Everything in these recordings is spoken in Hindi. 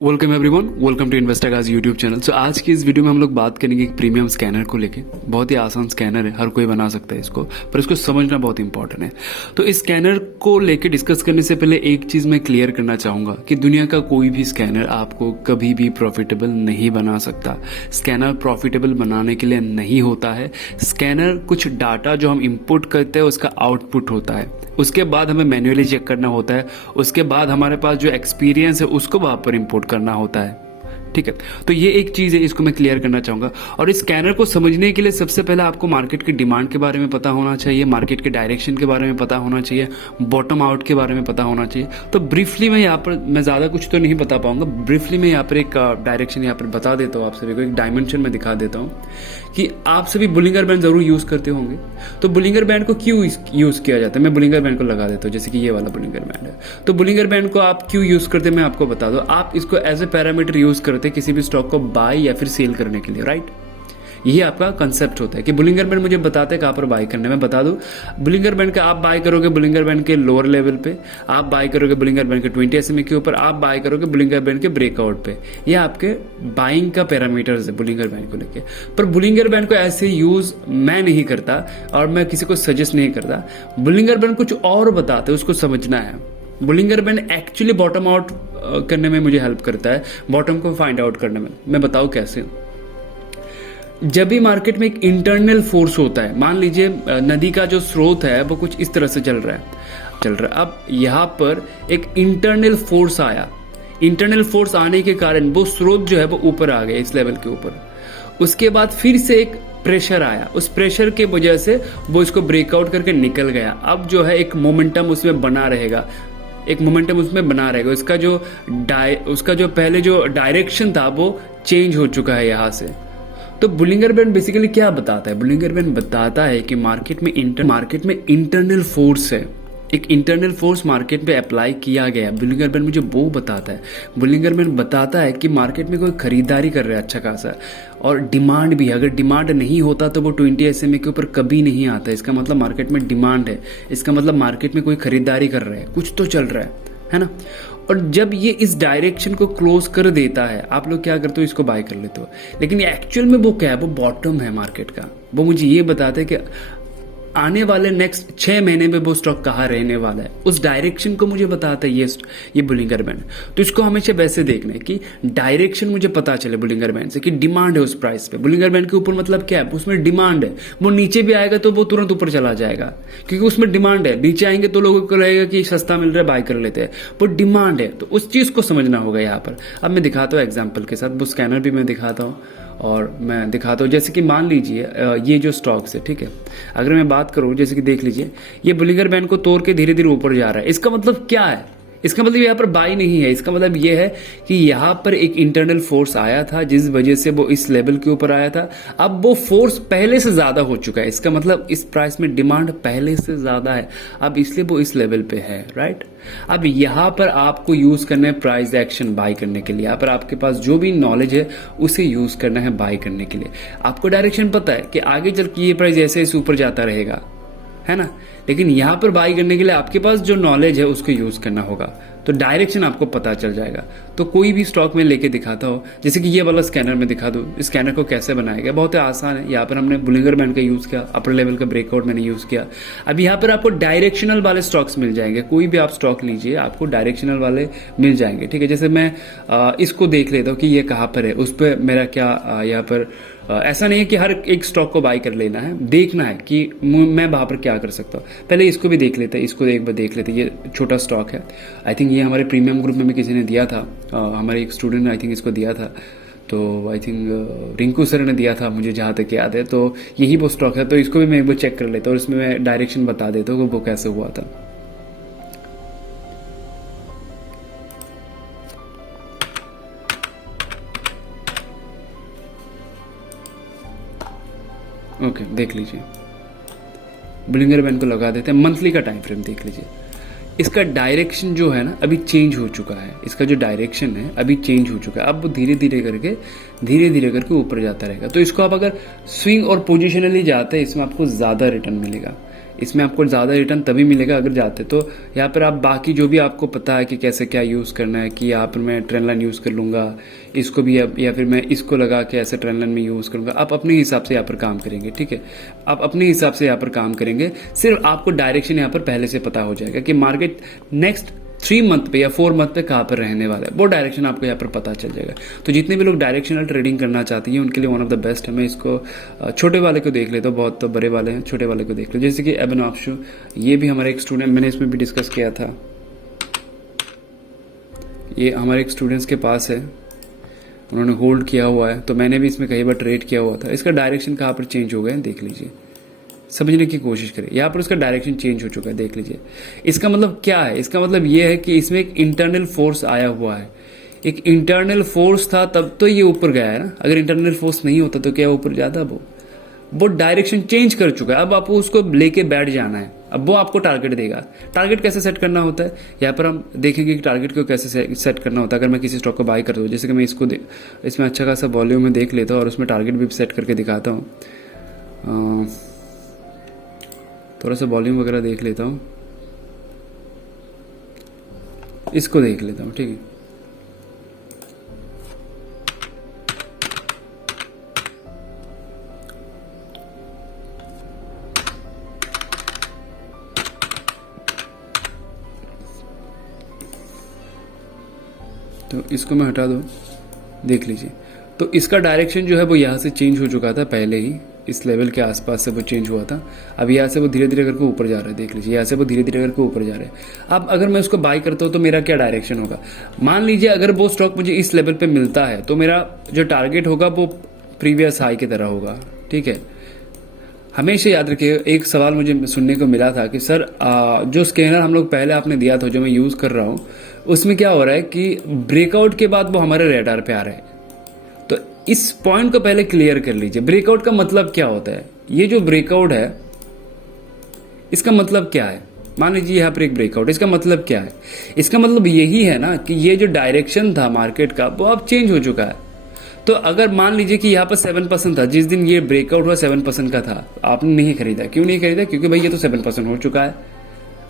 वेलकम एवरीवन, वेलकम टू इन्वेस्टागाज यूट्यूब चैनल। सो आज की इस वीडियो में हम लोग बात करेंगे एक प्रीमियम स्कैनर को लेके। बहुत ही आसान स्कैनर है, हर कोई बना सकता है इसको, पर इसको समझना बहुत इंपॉर्टेंट है। तो इस स्कैनर को लेके डिस्कस करने से पहले एक चीज मैं क्लियर करना चाहूंगा कि दुनिया का कोई भी स्कैनर आपको कभी भी प्रॉफिटेबल नहीं बना सकता। स्कैनर प्रॉफिटेबल बनाने के लिए नहीं होता है। स्कैनर कुछ डाटा जो हम इनपुट करते हैं उसका आउटपुट होता है, उसके बाद हमें मैन्युअली चेक करना होता है, उसके बाद हमारे पास जो एक्सपीरियंस है उसको वहां पर इम्पोर्ट करना होता है। ठीक है, तो ये एक चीज है, इसको मैं क्लियर करना चाहूंगा। और इस स्कैनर को समझने के लिए सबसे पहले आपको मार्केट की डिमांड के बारे में पता होना चाहिए, मार्केट के डायरेक्शन के बारे में पता होना चाहिए, बॉटम आउट के बारे में पता होना चाहिए। तो ब्रीफली मैं यहाँ पर, मैं ज्यादा कुछ तो नहीं बता पाऊंगा, ब्रीफली मैं यहाँ पर एक डायरेक्शन यहाँ पर बता देता हूँ आप सभी को, एक डायमेंशन में दिखा देता हूँ कि आप सभी बुलिंगर बैंड जरूर यूज करते होंगे। तो बुलिंगर बैंड को क्यों यूज किया जाता है, मैं बुलिंगर बैंड को लगा देता हूँ, जैसे कि ये वाला बुलिंगर बैंड है। तो बुलिंगर बैंड को आप क्यों यूज करते हैं मैं आपको बता दूं। आप इसको एज ए पैरामीटर यूज करते हैं किसी भी स्टॉक को बाय या फिर सेल करने के लिए, राइट। यही आपका कंसेप्ट होता है कि बुलिंगर बैंड मुझे बताते हैं कहां पर बाय करने। मैं बता दूं, बुलिंगर बैंड का आप बाय करोगे बुलिंगर बैंड के लोअर लेवल पे, आप बाय करोगे बुलिंगर बैंड के 20 SMA के ऊपर, आप बाय करोगे बुलिंगर बैंड के ब्रेकआउट पे। ये आपके बाइंग का पैरामीटर्स है बुलिंगर बैंड को लेके। पर बुलिंगर बैंड को ऐसे यूज मैं नहीं करता और मैं किसी को सजेस्ट नहीं करता। बुलिंगर बैंड कुछ और बताते हैं, उसको समझना है। Bollinger band actually bottom out करने में मुझे हेल्प करता है, बॉटम को फाइंड आउट करने में। मैं बताऊं कैसे। जब भी मार्केट में एक इंटरनल फोर्स होता है, मान लीजिए नदी का जो स्रोत है वो कुछ इस तरह से चल रहा है। अब यहाँ पर एक इंटरनल फोर्स आया, इंटरनल फोर्स आने के कारण वो स्रोत जो है वो ऊपर आ गया, इस लेवल के ऊपर। उसके बाद फिर से एक प्रेशर आया, उस प्रेशर के वजह से वो इसको ब्रेकआउट करके निकल गया। अब जो है एक मोमेंटम उसमें बना रहेगा, एक मोमेंटम उसमें बना रहेगा। उसका जो पहले जो डायरेक्शन था वो चेंज हो चुका है यहाँ से। तो बुलिंगर बैंड बेसिकली क्या बताता है? बुलिंगर बैंड बताता है कि मार्केट में इंटरनल फोर्स है, एक इंटरनल फोर्स मार्केट पे अप्लाई किया गया। बुलिंगर बैंड मुझे वो बताता है। बुलिंगर बैंड बताता है कि मार्केट में कोई खरीदारी कर रहा है अच्छा खासा, और डिमांड भी है। अगर डिमांड नहीं होता तो वो 20 SMA के ऊपर कभी नहीं आता। इसका मतलब मार्केट में डिमांड है, इसका मतलब मार्केट में कोई खरीदारी कर रहा है, कुछ तो चल रहा है ना। और जब ये इस डायरेक्शन को क्लोज कर देता है, आप लोग क्या करते हो, इसको बाय कर लेते हो। लेकिन एक्चुअल में वो क्या है, वो बॉटम है मार्केट का। वो मुझे ये बताता है कि आने वाले नेक्स्ट 6 महीने में वो स्टॉक कहाँ रहने वाला है, उस डायरेक्शन को मुझे बताता है ये बुलिंगर बैंड। तो इसको हमेशा वैसे देखना है कि डायरेक्शन मुझे पता चले बुलिंगर बैंड से कि डिमांड है उस प्राइस पे। बुलिंगर बैंड के ऊपर मतलब क्या है, उसमें डिमांड है। वो नीचे भी आएगा तो वो तुरंत ऊपर चला जाएगा, क्योंकि उसमें डिमांड है। नीचे आएंगे तो लोगों को लगेगा कि सस्ता मिल रहा है, बाय कर लेते हैं। वो डिमांड है, तो उस चीज को समझना होगा यहाँ पर। अब मैं दिखाता हूँ एग्जाम्पल के साथ, वो स्कैनर भी मैं दिखाता हूँ और मैं दिखाता हूँ। जैसे कि मान लीजिए ये जो स्टॉक्स है, ठीक है, अगर मैं बात करूँ, जैसे कि देख लीजिए ये बुलिंगर बैंड को तोड़ के धीरे धीरे ऊपर जा रहा है। इसका मतलब क्या है? इसका मतलब यहाँ पर बाई नहीं है। इसका मतलब ये है कि यहाँ पर एक इंटरनल फोर्स आया था जिस वजह से वो इस लेवल के ऊपर आया था। अब वो फोर्स पहले से ज्यादा हो चुका है। इसका मतलब इस प्राइस में डिमांड पहले से ज्यादा है, अब इसलिए वो इस लेवल पे है, राइट। अब यहाँ पर आपको यूज करना है प्राइस एक्शन बाय करने के लिए। यहाँ पर आपके पास जो भी नॉलेज है उसे यूज करना है बाय करने के लिए। आपको डायरेक्शन पता है कि आगे चल के ये प्राइस ऐसे ऐसे ऊपर जाता रहेगा, है ना। लेकिन यहां पर बाई करने के लिए आपके पास जो नॉलेज है उसको यूज करना होगा, तो डायरेक्शन आपको पता चल जाएगा। तो कोई भी स्टॉक में लेके दिखाता हो, जैसे कि ये वाला स्कैनर में दिखा दूं, इस स्कैनर को कैसे बनाया गया, बहुत ही आसान है। यहाँ पर हमने बुलिंगर बैंड का यूज किया, अपर लेवल का ब्रेकआउट मैंने यूज किया। अब यहाँ पर आपको डायरेक्शनल वाले स्टॉक्स मिल जाएंगे। कोई भी आप स्टॉक लीजिए, आपको डायरेक्शनल वाले मिल जाएंगे, ठीक है। जैसे मैं इसको देख लेता हूँ कि ये कहाँ पर है, उस पर मेरा क्या यहाँ पर ऐसा नहीं है कि हर एक स्टॉक को बाय कर लेना है, देखना है कि मैं वहां पर क्या कर सकता हूँ। पहले इसको भी देख लेते हैं, इसको एक बार देख लेते हैं। ये छोटा स्टॉक है, आई थिंक ये हमारे प्रीमियम ग्रुप में भी किसी ने दिया था, हमारे एक स्टूडेंट ने आई थिंक इसको दिया था। तो आई थिंक रिंकू सर ने दिया था, मुझे जहाँ तक याद है। तो यही वो स्टॉक है, तो इसको भी मैं एक बार चेक कर लेता हूँ और इसमें मैं डायरेक्शन बता देता हूँ वो कैसे हुआ था। ओके, देख लीजिए, बुलिंगर बैंड को लगा देते हैं। मंथली का टाइम फ्रेम देख लीजिए। इसका डायरेक्शन जो है ना अभी चेंज हो चुका है। इसका जो डायरेक्शन है अभी चेंज हो चुका है। अब वो धीरे धीरे करके ऊपर जाता रहेगा। तो इसको आप अगर स्विंग और पोजिशनली जाते हैं, इसमें आपको ज्यादा रिटर्न मिलेगा। इसमें आपको ज़्यादा रिटर्न तभी मिलेगा अगर जाते। तो यहाँ पर आप बाकी जो भी आपको पता है कि कैसे क्या यूज़ करना है, कि यहाँ पर मैं ट्रेंड लाइन यूज़ कर लूँगा इसको भी, या फिर मैं इसको लगा के ऐसे ट्रेंड लाइन में यूज़ करूँगा, आप अपने हिसाब से यहाँ पर काम करेंगे। ठीक है, आप अपने हिसाब से यहाँ पर काम करेंगे। सिर्फ आपको डायरेक्शन यहाँ पर पहले से पता हो जाएगा कि मार्केट नेक्स्ट 3 मंथ पे या 4 मंथ पे कहाँ पर रहने वाला है, वो डायरेक्शन आपको यहाँ पर पता चल जाएगा। तो जितने भी लोग डायरेक्शनल ट्रेडिंग करना चाहते हैं उनके लिए वन ऑफ द बेस्ट है। मैं इसको छोटे वाले को देख लेता हूँ, बहुत तो बड़े वाले हैं, छोटे वाले को देख लो। जैसे कि एबनॉप्शो, ये भी हमारे एक स्टूडेंट, मैंने इसमें भी डिस्कस किया था, ये हमारे एक स्टूडेंट्स के पास है, उन्होंने होल्ड किया हुआ है, तो मैंने भी इसमें कई बार ट्रेड किया हुआ था। इसका डायरेक्शन कहाँ पर चेंज हो गया है देख लीजिए, समझने की कोशिश करें। यहाँ पर उसका डायरेक्शन चेंज हो चुका है, देख लीजिए। इसका मतलब क्या है? इसका मतलब ये है कि इसमें एक इंटरनल फोर्स आया हुआ है, एक इंटरनल फोर्स था तब तो ये ऊपर गया है ना। अगर इंटरनल फोर्स नहीं होता तो क्या ऊपर जाता? वो डायरेक्शन चेंज कर चुका है। अब आपको उसको लेके बैठ जाना है, अब वो आपको टारगेट देगा। टारगेट कैसे सेट करना होता है, यहाँ पर हम देखेंगे कि टारगेट को कैसे सेट करना होता है। अगर मैं किसी स्टॉक को बाय करता हूँ, जैसे कि मैं इसको इसमें अच्छा खासा वॉल्यूम में देख लेता हूँ और उसमें टारगेट भी सेट करके दिखाता हूँ। थोड़ा सा वॉल्यूम वगैरह देख लेता हूँ, इसको देख लेता हूँ। ठीक है, तो इसको मैं हटा दूँ, देख लीजिए। तो इसका डायरेक्शन जो है वो यहाँ से चेंज हो चुका था पहले ही, इस लेवल के आसपास से वो चेंज हुआ था। अब यहाँ से वो धीरे धीरे करके ऊपर जा रहा है, देख लीजिए। यहाँ से वो धीरे धीरे करके ऊपर जा रहा है। अब अगर मैं उसको बाय करता हूँ तो मेरा क्या डायरेक्शन होगा? मान लीजिए अगर वो स्टॉक मुझे इस लेवल पे मिलता है तो मेरा जो टारगेट होगा वो प्रीवियस हाई की तरह होगा। ठीक है, हमेशा याद रखिए। एक सवाल मुझे सुनने को मिला था कि सर जो स्कैनर हम लोग पहले आपने दिया था, जो मैं यूज़ कर रहा हूँ, उसमें क्या हो रहा है कि ब्रेकआउट के बाद वो हमारे रेडार पे आ रहा है। तो इस पॉइंट को पहले क्लियर कर लीजिए। ब्रेकआउट का मतलब क्या होता है? ये जो ब्रेकआउट है इसका मतलब क्या है? मान लीजिए यहाँ पर एक ब्रेकआउट, इसका मतलब क्या है? इसका मतलब यही है ना कि ये जो डायरेक्शन था मार्केट का वो अब चेंज हो चुका है। तो अगर मान लीजिए कि यहाँ पर 7% था, जिस दिन ये ब्रेकआउट हुआ 7% का था, आपने नहीं खरीदा। क्यों नहीं खरीदा? क्योंकि भाई ये तो 7% हो चुका है।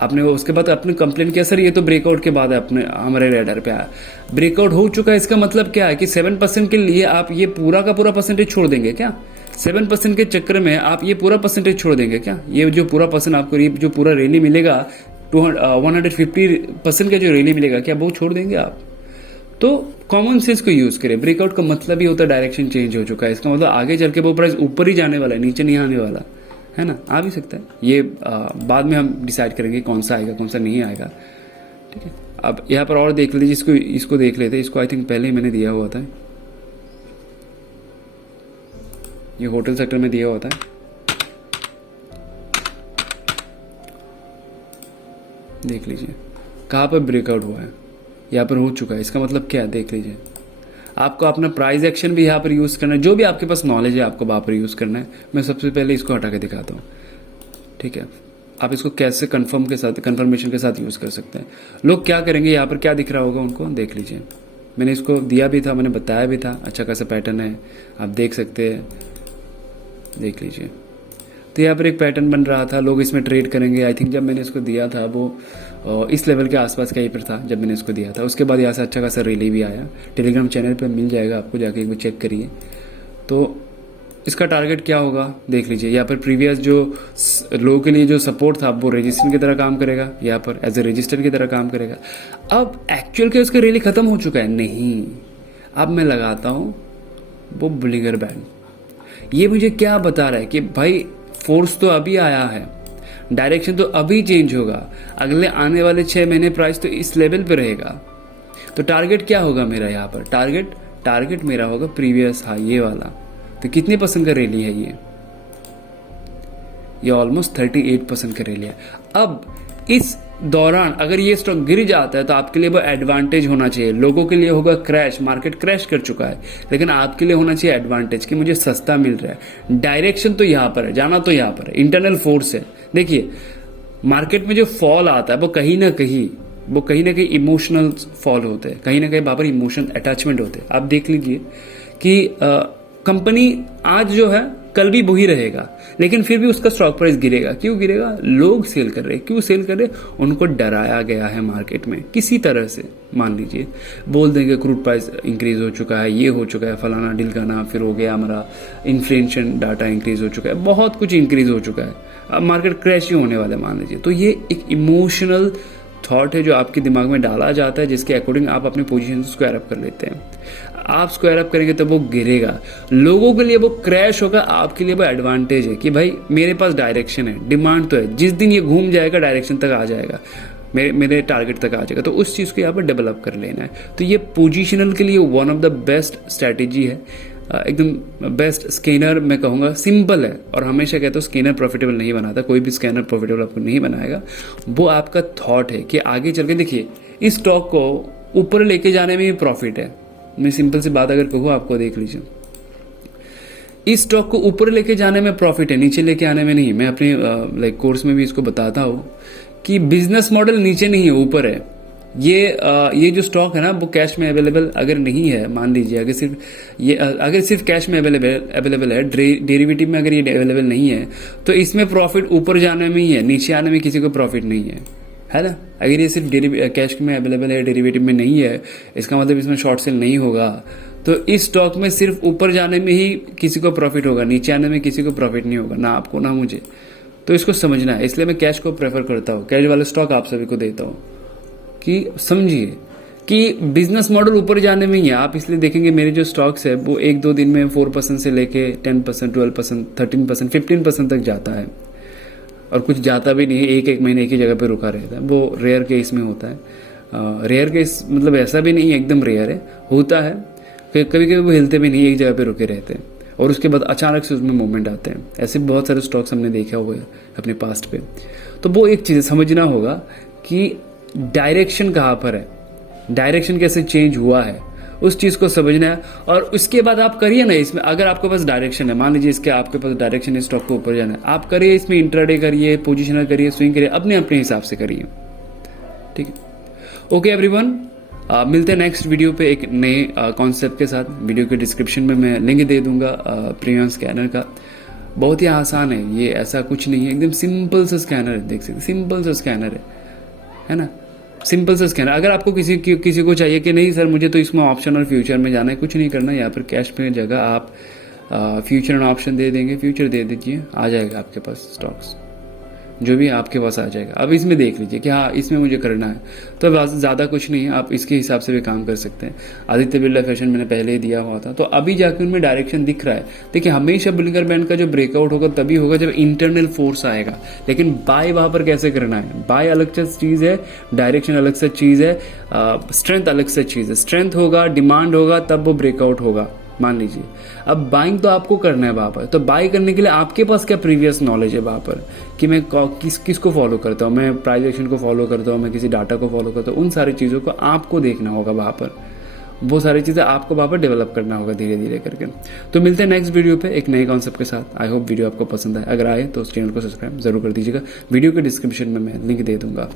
आपने उसके बाद आपने कंप्लेन किया, सर ये तो ब्रेकआउट के बाद अपने हमारे रेडर पे आया। ब्रेकआउट हो चुका है, इसका मतलब क्या है कि 7% के लिए आप ये पूरा का पूरा परसेंटेज छोड़ देंगे क्या? 7% के चक्कर में आप ये पूरा परसेंटेज छोड़ देंगे क्या? ये जो पूरा परसेंट आपको जो पूरा रैली मिलेगा 150% का जो रैली मिलेगा, क्या वो छोड़ देंगे आप? तो कॉमन सेंस को यूज करें। ब्रेकआउट का मतलब ही होता है डायरेक्शन चेंज हो चुका है। इसका मतलब आगे चल के वो प्राइस ऊपर ही जाने वाला है, नीचे नहीं आने वाला है ना। आ भी सकता है ये, बाद में हम डिसाइड करेंगे कौन सा आएगा कौन सा नहीं आएगा। ठीक है, अब यहाँ पर और देख लीजिए, इसको देख लेते हैं। इसको आई थिंक पहले ही मैंने दिया हुआ था, ये होटल सेक्टर में दिया हुआ था। देख लीजिए कहाँ पर ब्रेकआउट हुआ है, यहाँ पर हो चुका है। इसका मतलब क्या है देख लीजिए। आपको अपना प्राइस एक्शन भी यहाँ पर यूज़ करना है, जो भी आपके पास नॉलेज है आपको वहाँ पर यूज़ करना है। मैं सबसे पहले इसको हटा के दिखाता हूँ। ठीक है, आप इसको कैसे कंफर्मेशन के साथ यूज़ कर सकते हैं। लोग क्या करेंगे, यहाँ पर क्या दिख रहा होगा उनको, देख लीजिए। मैंने इसको दिया भी था, मैंने बताया भी था, अच्छा खासा पैटर्न है, आप देख सकते हैं, देख लीजिए। तो यहाँ पर एक पैटर्न बन रहा था, लोग इसमें ट्रेड करेंगे। आई थिंक जब मैंने इसको दिया था वो इस लेवल के आसपास कहीं पर था जब मैंने इसको दिया था। उसके बाद यहाँ से अच्छा खासा रैली भी आया। टेलीग्राम चैनल पे मिल जाएगा आपको, जाके एक बार चेक करिए। तो इसका टारगेट क्या होगा देख लीजिए। यहाँ पर प्रीवियस जो लोगों के लिए जो सपोर्ट था वो रेजिस्टेंस की तरह काम करेगा, यहाँ पर एज ए रजिस्टर की तरह काम करेगा। अब एक्चुअल के उसका रैली खत्म हो चुका है नहीं, अब मैं लगाता हूँ वो बुलिगर बैंड। ये मुझे क्या बता रहा है कि भाई फोर्स तो अभी आया है, डायरेक्शन तो अभी चेंज होगा, अगले आने वाले 6 महीने प्राइस तो इस लेवल पे रहेगा। तो टारगेट क्या होगा मेरा यहाँ पर? टारगेट मेरा होगा प्रीवियस हाई, ये वाला। तो कितने परसेंट का रैली है ये ऑलमोस्ट 38% का रैली है। अब इस दौरान अगर ये स्टॉक गिर जाता है तो आपके लिए वो एडवांटेज होना चाहिए। लोगों के लिए होगा क्रैश, मार्केट क्रैश कर चुका है, लेकिन आपके लिए होना चाहिए एडवांटेज कि मुझे सस्ता मिल रहा है। डायरेक्शन तो यहाँ पर है, जाना तो यहाँ पर है, इंटरनल फोर्स है। देखिए मार्केट में जो फॉल आता है वो कहीं ना कहीं इमोशनल फॉल होते हैं, कहीं ना कहीं वहां पर इमोशन अटैचमेंट होते हैं। आप देख लीजिए कि कंपनी आज जो है कल भी वही रहेगा, लेकिन फिर भी उसका स्टॉक प्राइस गिरेगा। क्यों गिरेगा? लोग सेल कर रहे हैं। क्यों सेल कर रहे हैं? उनको डराया गया है मार्केट में किसी तरह से। मान लीजिए बोल देंगे क्रूड प्राइस इंक्रीज हो चुका है, ये हो चुका है, फलाना ढिलकाना, फिर हो गया हमारा इन्फ्लेशन डाटा इंक्रीज हो चुका है, बहुत कुछ इंक्रीज हो चुका है, अब मार्केट क्रैश ही होने वाला है मान लीजिए। तो ये एक इमोशनल थॉट है जो आपके दिमाग में डाला जाता है, जिसके अकॉर्डिंग आप अपने पोजीशन को स्क्वायर अप कर लेते हैं। आप स्क्वायर अप करेंगे तो वो गिरेगा, लोगों के लिए वो क्रैश होगा, आपके लिए वो एडवांटेज है कि भाई मेरे पास डायरेक्शन है, डिमांड तो है, जिस दिन ये घूम जाएगा डायरेक्शन तक आ जाएगा, मेरे टारगेट तक आ जाएगा, तो उस चीज़ को यहाँ पर डेवलप कर लेना है। तो ये पोजिशनल के लिए one of the best strategy है, एकदम बेस्ट स्कैनर मैं कहूँगा। सिंपल है और हमेशा कहता हूँ स्कैनर प्रॉफिटेबल नहीं बनाता, कोई भी स्कैनर प्रॉफिटेबल आपको नहीं बनाएगा। वो आपका थॉट है कि आगे चल के देखिए इस स्टॉक को ऊपर लेके जाने में ही प्रॉफिट है। मैं सिंपल सी बात अगर कहूँ आपको, देख लीजिए इस स्टॉक को ऊपर लेके जाने में प्रॉफिट है, नीचे लेके आने में नहीं। मैं अपने कोर्स में भी इसको बताता हूँ कि बिजनेस मॉडल नीचे नहीं है ऊपर है। ये जो स्टॉक है ना वो कैश में अवेलेबल अगर नहीं है, मान लीजिए अगर सिर्फ कैश में अवेलेबल है, डेरिवेटिव में अगर ये अवेलेबल नहीं है, तो इसमें प्रॉफिट ऊपर जाने में ही है, नीचे आने में किसी को प्रॉफिट नहीं है ना। अगर ये सिर्फ कैश में अवेलेबल है, डेरिवेटिव में नहीं है, इसका मतलब इसमें शॉर्ट सेल नहीं होगा। तो इस स्टॉक में सिर्फ ऊपर जाने में ही किसी को प्रॉफिट होगा, नीचे आने में किसी को प्रॉफिट नहीं होगा, ना आपको ना मुझे। तो इसको समझना है, इसलिए मैं कैश को प्रेफर करता हूँ, कैश वाले स्टॉक आप सभी को देता हूँ कि समझिए कि बिजनेस मॉडल ऊपर जाने में ही है। आप इसलिए देखेंगे मेरे जो स्टॉक्स है वो 1-2 दिन में 4% से लेके 10%, 12%, 13%, 15% तक जाता है, और कुछ जाता भी नहीं है, एक महीने एक ही जगह पे रुका रहता है। वो रेयर केस में होता है। रेयर केस मतलब ऐसा भी नहीं है एकदम रेयर है, होता है कभी कभी वो हिलते भी नहीं, एक जगह पे रुके रहते हैं और उसके बाद अचानक से उसमें मूवमेंट आते हैं। ऐसे बहुत सारे स्टॉक्स हमने देखा हुआ है अपने पास्ट पे। तो वो एक चीज़ समझना होगा कि डायरेक्शन कहाँ पर है, डायरेक्शन कैसे चेंज हुआ है, उस चीज़ को समझना है। और उसके बाद आप करिए ना इसमें, अगर आपके पास डायरेक्शन है, मान लीजिए इसके आपके पास डायरेक्शन है स्टॉक को ऊपर जाना है, आप करिए इसमें इंट्राडे करिए, पोजिशनल करिए, स्विंग करिए, अपने हिसाब से करिए। ठीक है, ओके एवरीवन, मिलते हैं नेक्स्ट वीडियो पे एक नए कॉन्सेप्ट के साथ। वीडियो के डिस्क्रिप्शन में मैं लिंक दे दूंगा प्रीमियम स्कैनर का। बहुत ही आसान है ये, ऐसा कुछ नहीं है, एकदम सिंपल सा स्कैनर है, देख सकते सिंपल सा स्कैनर है ना, सिंपल सा स्कैनर। अगर आपको किसी को चाहिए कि नहीं सर मुझे तो इसमें ऑप्शन और फ्यूचर में जाना है, कुछ नहीं करना, यहाँ पर कैश में जगह आप फ्यूचर एंड ऑप्शन दे देंगे, फ्यूचर दे दीजिए, आ जाएगा आपके पास स्टॉक्स, जो भी आपके पास आ जाएगा। अब इसमें देख लीजिए कि हाँ इसमें मुझे करना है, तो ज़्यादा कुछ नहीं है, आप इसके हिसाब से भी काम कर सकते हैं। आदित्य बिरला फैशन मैंने पहले ही दिया हुआ था, तो अभी जाकर उनमें डायरेक्शन दिख रहा है। देखिए हमेशा बुलिंगर बैंड का जो ब्रेकआउट होगा तभी होगा जब इंटरनल फोर्स आएगा, लेकिन बाय वहां पर कैसे करना है, बाय अलग से चीज़ है, डायरेक्शन अलग से चीज़ है, स्ट्रेंथ अलग से चीज़ है। स्ट्रेंथ होगा, डिमांड होगा, तब वो ब्रेकआउट होगा मान लीजिए। अब बाइंग तो आपको करना है वहां पर, तो बाय करने के लिए आपके पास क्या प्रीवियस नॉलेज है वहां पर कि मैं किसको फॉलो करता हूँ, मैं प्राइस एक्शन को फॉलो करता हूँ, मैं किसी डाटा को फॉलो करता हूँ, उन सारी चीज़ों को आपको देखना होगा वहां पर। वो सारी चीज़ें आपको वहां पर डेवलप करना होगा धीरे धीरे करके। तो मिलते हैं नेक्स्ट वीडियो पे एक नए कॉन्सेप्ट के साथ। आई होप वीडियो आपको पसंद आए, अगर आए तो उस चैनल को सब्सक्राइब जरूर कर दीजिएगा। वीडियो के डिस्क्रिप्शन में मैं लिंक दे दूंगा।